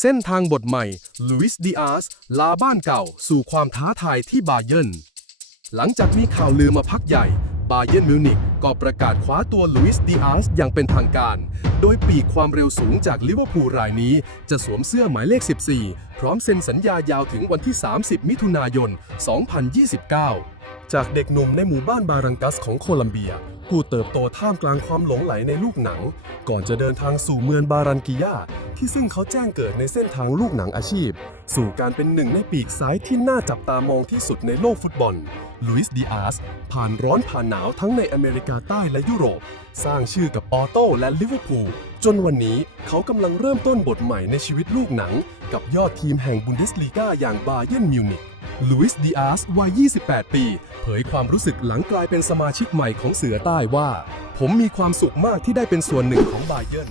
เส้นทางบทใหม่ลุยส์ดิอาสลาบ้านเก่าสู่ความท้าทายที่บาเยิร์นหลังจากมีข่าวลือมาพักใหญ่ บาเยิร์นมิวนิกก็ประกาศคว้าตัวลุยส์ดิอาสอย่างเป็นทางการ โดยปีกความเร็วสูงจากลิเวอร์พูลรายนี้ จะสวมเสื้อหมายเลข 14 พร้อมเซ็นสัญญายาวถึงวันที่ 30 มิถุนายน 2029 จากเด็กหนุ่มในหมู่บ้านบารังกัสของโคลัมเบียผู้เติบโตท่ามกลางความหลงไหลในลูกหนัง ก่อนจะเดินทางสู่เมืองบารันกิยา ที่ซึ่งเขาแจ้งเกิดในเส้นทางลูกหนังอาชีพ สู่การเป็นหนึ่งในปีกซ้ายที่น่าจับตามองที่สุดในโลกฟุตบอลลุยส์ดิอาสผ่านร้อนผ่านหนาวทั้งในอเมริกาใต้และยุโรป สร้างชื่อกับปอโต้และลิเวอร์พูลจนวันนี้เขากำลังเริ่มต้นบทใหม่ในชีวิตลูกหนัง กับยอดทีมแห่งบุนเดสลีกาอย่างบาเยิร์นมิวนิกลุยส์ดิอาสวัย 28 ปี เผยความรู้สึกหลังกลายเป็นสมาชิกใหม่ของเสือใต้ว่า ผมมีความสุขมากที่ได้เป็นส่วนหนึ่งของบาเยิร์น